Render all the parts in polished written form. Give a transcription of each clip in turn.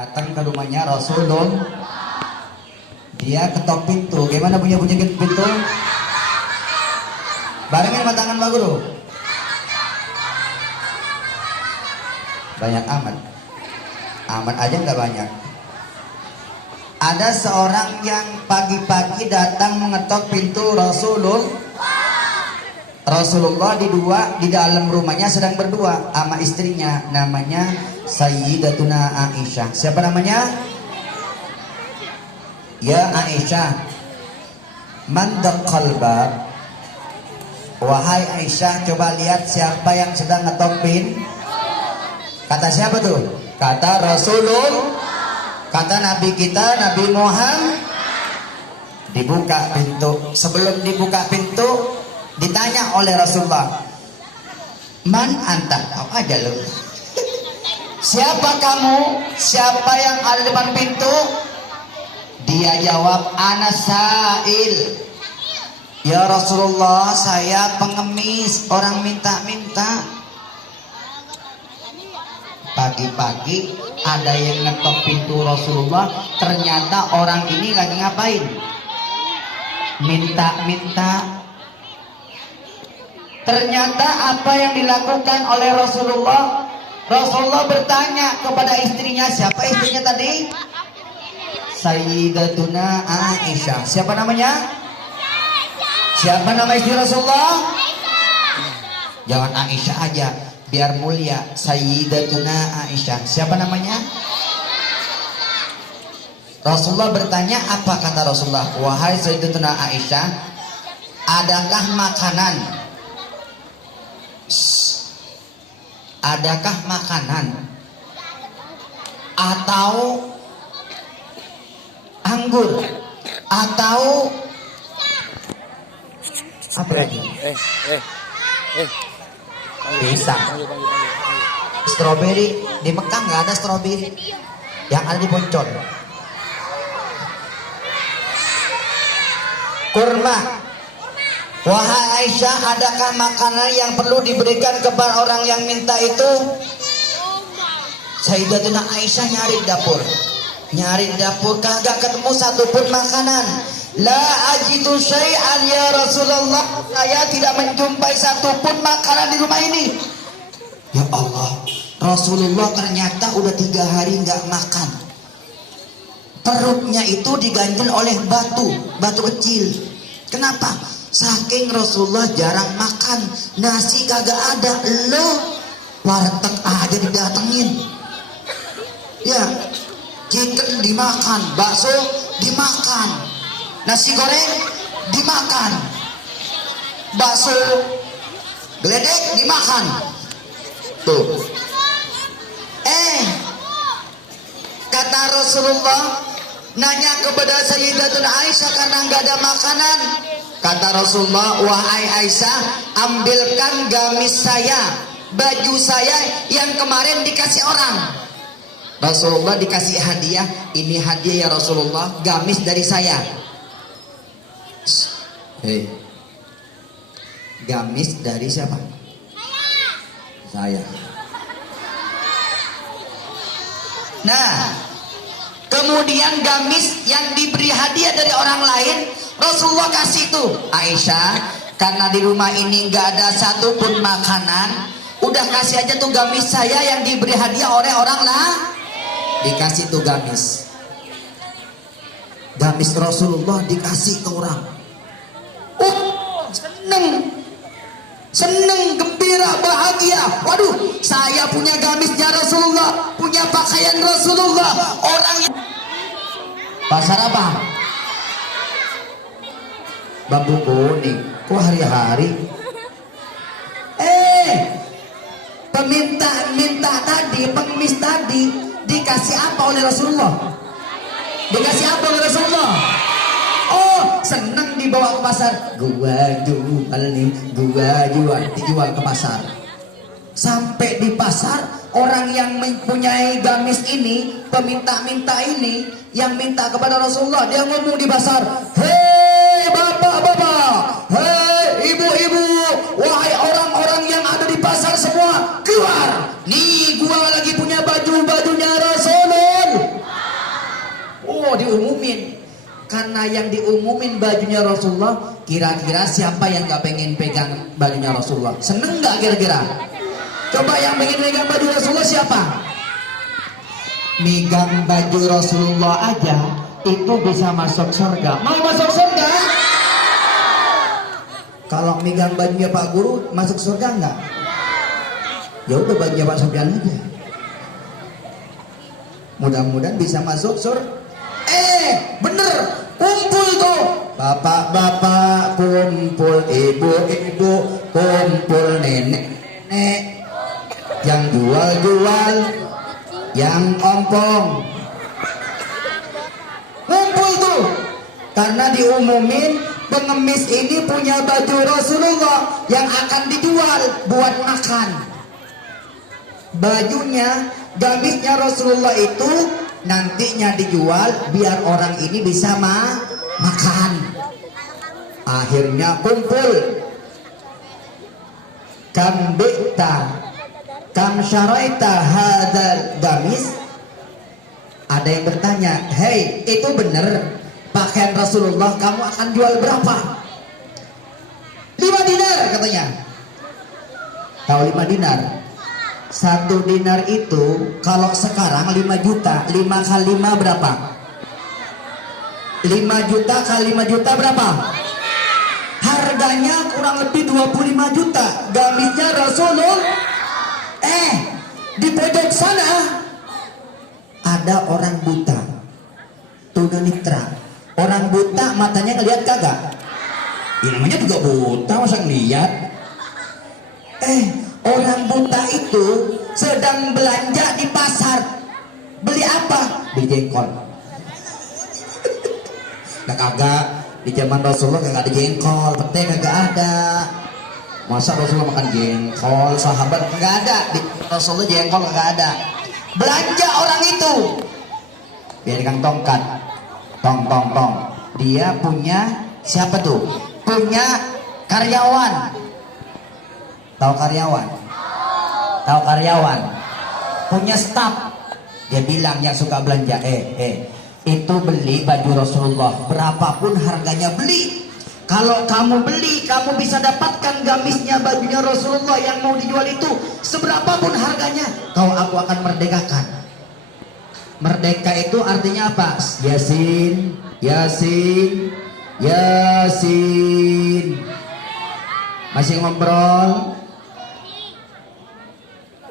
Datang ke rumahnya Rasulullah, dia ketok pintu. Gimana bunyi pintu? Barengin sama tangan Pak Guru. Banyak amat. Amat aja nggak banyak. Ada seorang yang pagi-pagi datang mengetok pintu Rasulullah di dalam rumahnya sedang berdua sama istrinya, namanya Sayyidatuna Aisyah. Siapa namanya? Ya Aisyah, man daqqal bab. Wahai Aisyah, coba lihat siapa yang sedang ngetok pintu. Kata siapa tuh? Kata Rasulullah. Kata Nabi kita, Nabi Muhammad. Dibuka pintu. Sebelum dibuka pintu, ditanya oleh Rasulullah, man anta? Tahu aja lu. Siapa kamu? Siapa yang ada depan pintu? Dia jawab, ana sa'il. Ya Rasulullah, saya pengemis, orang minta-minta. Pagi-pagi ada yang ngetok pintu Rasulullah. Ternyata orang ini lagi ngapain? Minta-minta. Ternyata apa yang dilakukan oleh Rasulullah, Rasulullah bertanya kepada istrinya. Siapa istrinya tadi? Sayyidatuna Aisyah. Siapa namanya? Siapa nama istri Rasulullah? Jangan Aisyah aja, biar mulia. Sayyidatuna Aisyah. Siapa namanya? Rasulullah bertanya, apa kata Rasulullah? Wahai Sayyidatuna Aisyah, adakah makanan? Adakah makanan atau anggur atau apa lagi? Pisang, stroberi. Di Mekah nggak ada stroberi, yang ada di Poncol. Kurma. Wahai Aisyah, adakah makanan yang perlu diberikan kepada orang yang minta itu? Sayyidatuna Aisyah nyari di dapur, kagak ketemu satupun makanan. La ajidu syai'an ya Rasulullah, saya tidak menjumpai satupun makanan di rumah ini. Ya Allah, Rasulullah ternyata udah 3 hari nggak makan. Perutnya itu diganjel oleh batu kecil. Kenapa? Saking Rasulullah jarang makan, nasi kagak ada, lo warteg aja didatengin. Ya, chicken dimakan, bakso dimakan, nasi goreng dimakan, bakso geledek dimakan. Tuh. Kata Rasulullah nanya kepada Sayyidatuna Aisyah karena nggak ada makanan. Kata Rasulullah, wahai Aisyah, ambilkan gamis saya, baju saya yang kemarin dikasih orang. Rasulullah dikasih hadiah. Ini hadiah ya Rasulullah, gamis dari saya. Hei, gamis dari siapa? Saya. Nah, kemudian gamis yang diberi hadiah dari orang lain, Rasulullah kasih tuh. Aisyah, karena di rumah ini nggak ada satupun makanan, udah kasih aja tuh gamis saya yang diberi hadiah oleh orang lah. Dikasih tuh gamis Rasulullah dikasih ke orang. Seneng, gembira, bahagia. Waduh, saya punya gamisnya Rasulullah, punya pakaian Rasulullah. Orang yang pasar apa? Bambu kuning. Kok hari-hari? Peminta tadi, pengemis tadi dikasih apa oleh Rasulullah? Dikasih apa oleh Rasulullah? Oh, senang dibawa ke pasar. Gua jual nih, dijual ke pasar. Sampai di pasar, orang yang mempunyai gamis ini, peminta-minta ini, yang minta kepada Rasulullah, dia ngomong di pasar, hei bapak-bapak, hei ibu-ibu, wahai orang-orang yang ada di pasar semua, keluar. Nih, gua lagi punya baju-bajunya Rasulullah. karena yang diumumin bajunya Rasulullah, kira-kira siapa yang gak pengen pegang bajunya Rasulullah? Seneng gak kira-kira? Coba yang pengen pegang baju Rasulullah siapa? Megang baju Rasulullah aja itu bisa masuk surga. Mau masuk surga? Kalau megang bajunya Pak Guru masuk surga enggak? Ya udah bajunya Pak Sofyan aja. Mudah-mudahan bisa masuk surga. Bener, kumpul tuh. Bapak-bapak kumpul, ibu-ibu kumpul, nenek-nenek yang jual-jual, yang ompong kumpul tuh. Karena diumumin pengemis ini punya baju Rasulullah yang akan dijual buat makan. Bajunya, gamisnya Rasulullah itu nantinya dijual biar orang ini bisa makan. Akhirnya kumpul. Kam bi'ta kam syaraita hadzal gamis. Ada yang bertanya, "Hei, itu benar pakaian Rasulullah kamu akan jual berapa?" 5 dinar katanya. Tahu 5 dinar? 1 dinar itu kalau sekarang 5 juta, 5 kali 5 berapa? 5 juta kali 5 juta berapa? Harganya kurang lebih 25 juta. Gamisnya Rasulullah. Di pojok sana ada orang buta, tunanetra. Orang buta matanya ngelihat kagak? Ya namanya juga buta, masa ngelihat? Orang buta itu sedang belanja di pasar. Beli apa? Beli jengkol. Kagak. Di zaman Rasulullah kagak ada jengkol, pete kagak ada. Masa Rasulullah makan jengkol? Sahabat kagak ada. Di Rasulullah jengkol kagak ada. Belanja orang itu. Dia dengan tongkat. Tong. Dia punya siapa tuh? Punya karyawan. Tahu karyawan? Tahu karyawan? Punya staf. Dia bilang yang suka belanja, itu beli baju Rasulullah, berapapun harganya beli. Kalau kamu beli, kamu bisa dapatkan gamisnya bajunya Rasulullah yang mau dijual itu seberapapun harganya. Aku akan merdekakan. Merdeka itu artinya apa? Yasin. Masih ngobrol?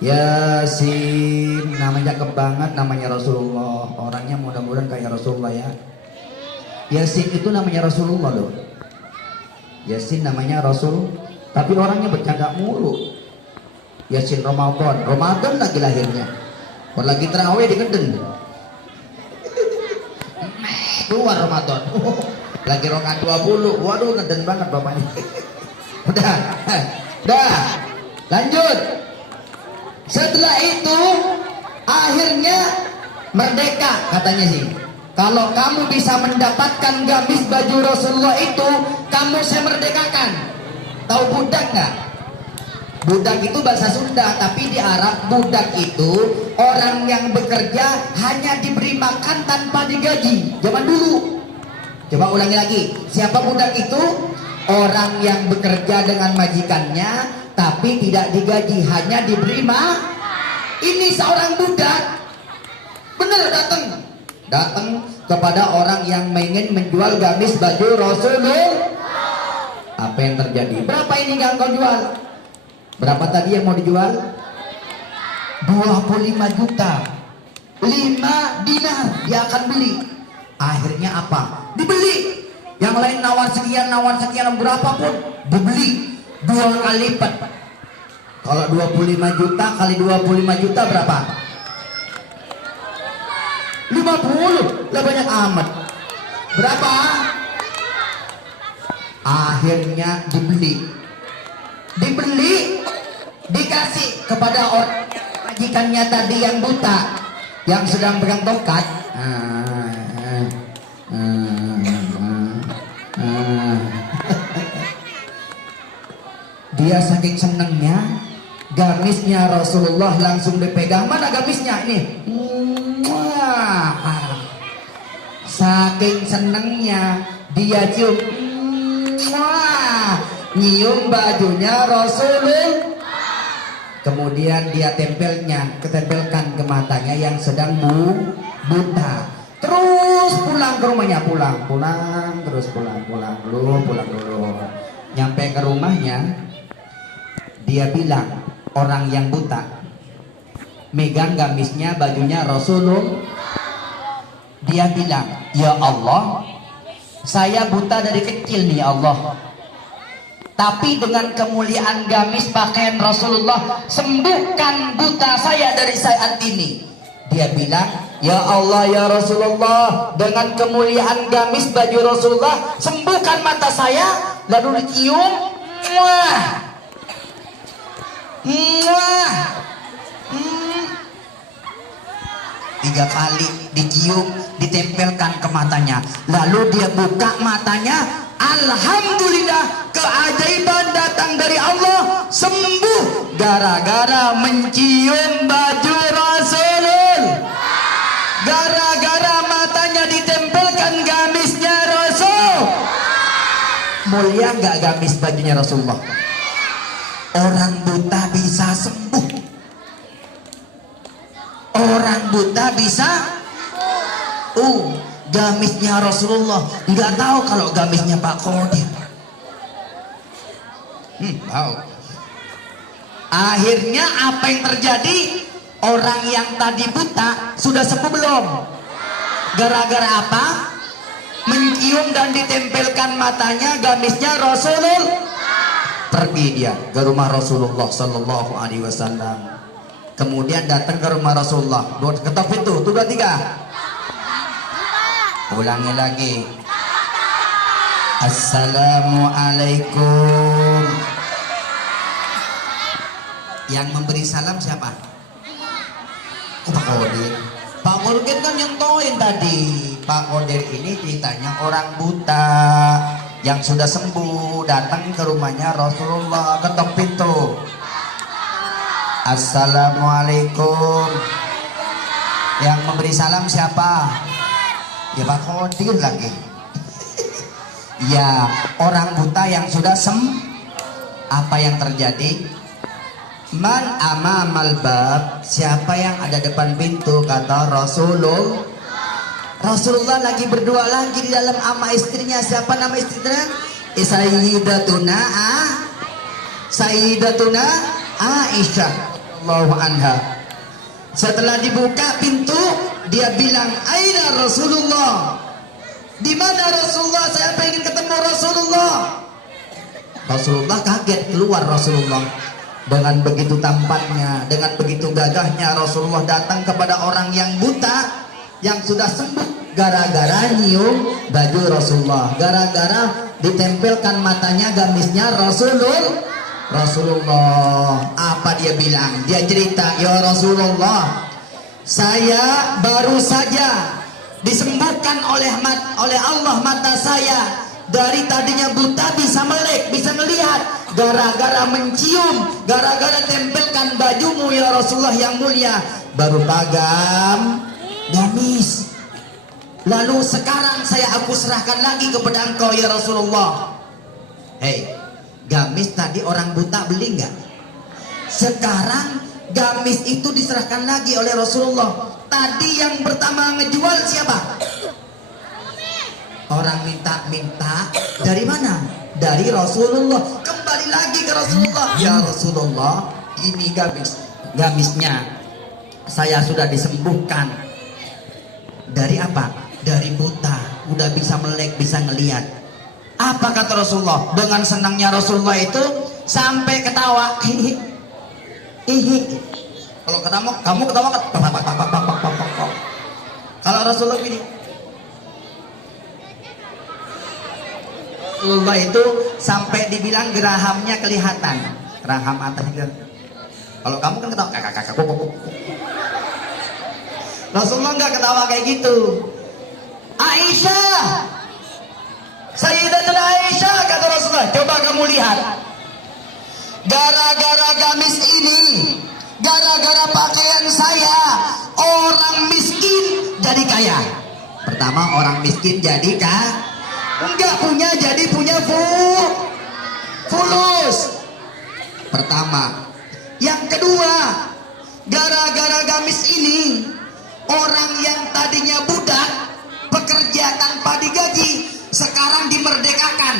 Yasin, namanya cakep banget, namanya Rasulullah. Orangnya mudah-mudahan kayak Rasulullah ya. Yasin itu namanya Rasulullah loh. Yasin namanya Rasul, tapi orangnya bercanda mulu. Yasin Ramadan lagi lahirnya. Kalau lagi terawih di Keden. Keluar Ramadan. Lagi rokaat 20. Waduh, ngeden banget bapaknya. Udah. Lanjut. Setelah itu akhirnya merdeka katanya sih. Kalau kamu bisa mendapatkan gamis baju Rasulullah itu, kamu saya merdekakan. Tahu budak nggak? Budak itu bahasa Sunda, tapi di Arab budak itu orang yang bekerja hanya diberi makan tanpa digaji. Zaman dulu. Coba ulangi lagi. Siapa budak itu? Orang yang bekerja dengan majikannya tapi tidak digaji, hanya diberi Ini seorang budak. Bener datang kepada orang yang ingin menjual gamis baju Rasulullah. Apa yang terjadi? Berapa ini yang kau jual? Berapa tadi yang mau dijual? 25 juta. 5 dinar dia akan beli. Akhirnya apa? Dibeli. Yang lain nawar sekian berapapun dibeli 2 kali lipat. Kalau 25 juta kali 25 juta berapa? 50. Lah banyak amat. Berapa? Akhirnya dibeli, dikasih kepada orang majikannya tadi yang buta, yang sedang pegang tongkat. Dia saking senengnya gamisnya Rasulullah langsung dipegang. Mana gamisnya ini? saking senengnya dia cium, nyium bajunya Rasulullah. Kemudian dia ketempelkan ke matanya yang sedang buta. Terus pulang ke rumahnya, pulang dulu. Nyampe ke rumahnya, dia bilang, orang yang buta megang gamisnya bajunya Rasulullah. Dia bilang, ya Allah, saya buta dari kecil nih Allah, tapi dengan kemuliaan gamis pakaian Rasulullah, sembuhkan buta saya dari saat ini. Dia bilang, ya Allah ya Rasulullah, dengan kemuliaan gamis baju Rasulullah, sembuhkan mata saya. Lalu dicium, tiga kali dicium, ditempelkan ke matanya. Lalu dia buka matanya, alhamdulillah, keajaiban datang dari Allah, sembuh gara-gara mencium baju Rasulullah. Gara-gara matanya ditempelkan gamisnya Rasul. Mulia nggak gamis bajunya Rasulullah? Orang buta bisa sembuh. Orang buta bisa gamisnya Rasulullah. Nggak tahu kalau gamisnya Pak Kodir. Tahu. Akhirnya apa yang terjadi? Orang yang tadi buta sudah sembuh belum? Gara-gara apa? Mencium dan ditempelkan matanya gamisnya Rasulullah. Pergi dia ke rumah Rasulullah Sallallahu Alaihi Wasallam. Kemudian datang ke rumah Rasulullah. Ketok pintu, tuh 2 3. Ulangi lagi. Assalamualaikum. Yang memberi salam siapa? Pak Kodir. Pak Kodir kan nyontoin tadi. Pak Kodir ini ceritanya orang buta yang sudah sembuh, datang ke rumahnya Rasulullah, ketok pintu. Assalamualaikum. Yang memberi salam siapa? Ya Pak Kodir lagi. Ya, orang buta yang sudah apa yang terjadi? Man amamal bab, siapa yang ada depan pintu, kata Rasulullah. Rasulullah lagi berdua lagi di dalam sama istrinya. Siapa nama istrinya? Sayyidatuna Aisyah Allahu anha. Setelah dibuka pintu, dia bilang, aina Rasulullah? Di mana Rasulullah? Saya pengen ketemu Rasulullah. Rasulullah kaget, keluar Rasulullah. Dengan begitu tampannya, dengan begitu gagahnya, Rasulullah datang kepada orang yang buta yang sudah sembuh gara-gara nyium baju Rasulullah, gara-gara ditempelkan matanya gamisnya Rasulullah. Apa dia bilang? Dia cerita, ya Rasulullah, saya baru saja disembuhkan oleh Allah mata saya. Dari tadinya buta bisa melek, bisa melihat, gara-gara mencium, gara-gara tempelkan bajumu ya Rasulullah yang mulia. Baru pagam gamis. Lalu sekarang aku serahkan lagi kepada engkau ya Rasulullah. Hei, gamis tadi orang buta beli nggak? Sekarang gamis itu diserahkan lagi oleh Rasulullah. Tadi yang pertama ngejual siapa? Orang minta dari mana? Dari Rasulullah. Kembali lagi ke Rasulullah. Ya Rasulullah, ini gamisnya saya sudah disembuhkan. Dari apa? Dari buta, udah bisa melek, bisa ngelihat. Apa kata Rasulullah? Dengan senangnya Rasulullah itu sampai ketawa. Kalau kamu ketawa kan? Kalau Rasulullah gini, Rasulullah itu sampai dibilang gerahamnya kelihatan, geraham atas itu. Kalau kamu kan ketawa kakak. Rasulullah nggak ketawa kayak gitu. Aisyah, Sayyidatuna Aisyah, kata Rasulullah, coba kamu lihat, gara-gara gamis ini, gara-gara pakaian saya, orang miskin jadi kaya. Pertama, orang miskin jadi enggak punya jadi punya fulus. Pertama. Yang kedua, gara-gara gamis ini, orang yang tadinya budak, pekerja tanpa digaji, sekarang dimerdekakan.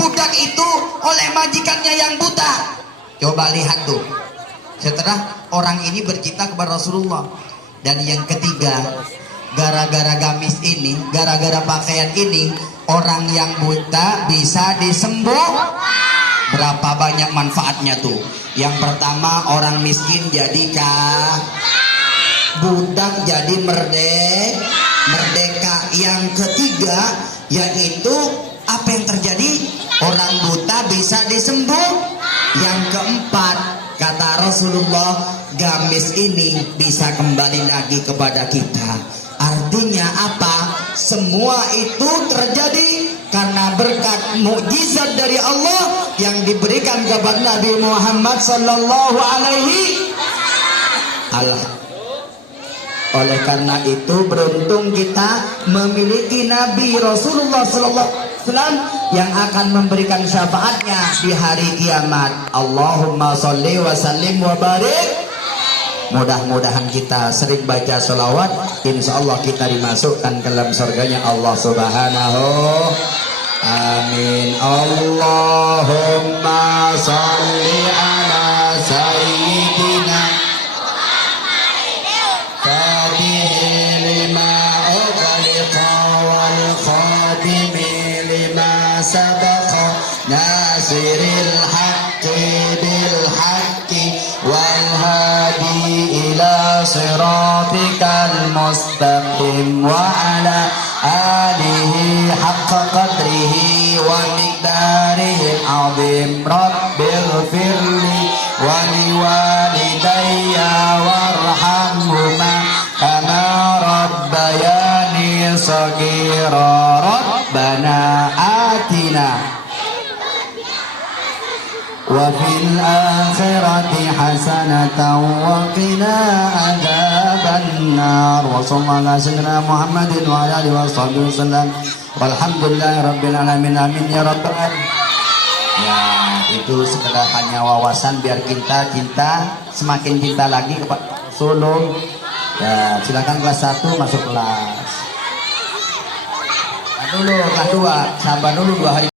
Budak itu oleh majikannya yang buta. Coba lihat tuh. Setelah orang ini bercinta kepada Rasulullah. Dan yang ketiga, gara-gara gamis ini, gara-gara pakaian ini, orang yang buta bisa disembuh. Berapa banyak manfaatnya tuh. Yang pertama, orang miskin jadi budak jadi merdeka. Yang ketiga, yaitu apa yang terjadi? Orang buta bisa disembuh. Yang keempat, kata Rasulullah, gamis ini bisa kembali lagi kepada kita. Artinya apa? Semua itu terjadi karena berkat mukjizat dari Allah yang diberikan kepada Nabi Muhammad sallallahu alaihi wasallam. Oleh karena itu beruntung kita memiliki Nabi Rasulullah sallallahu alaihi wasallam yang akan memberikan syafaatnya di hari kiamat. Allahumma sholli wa sallim wa barik. Mudah-mudahan kita sering baca sholawat, insya Allah kita dimasukkan ke dalam surganya Allah Subhanahu. Amin. Allahumma sholli ala sayyidina Fatihil lima ughliqa wal khatimi lima sabaqa nasiril haqqi bil haqqi wal hadi ila siratikal mustaqim wa ala alihi haqqa qadrihi wa miqdarihi azim. Rabbil firli wa liwalidayya warhamhuma kama rabbayani shaghira. Rabbana atina wa fil akhirati hasanatan wa qina adzabannar. Wa sallallahu ala sayyidina Muhammadin wa ala alihi washabihi wasallam. Walhamdulillahi rabbil alamin. Amin ya rabbal alamin. Ya, itu sekedar hanya wawasan biar kita semakin cinta lagi kepada Rasulullah. Ya, silakan kelas 1 masuk kelas. Dulu kelas 2, sabar dulu 2 hari.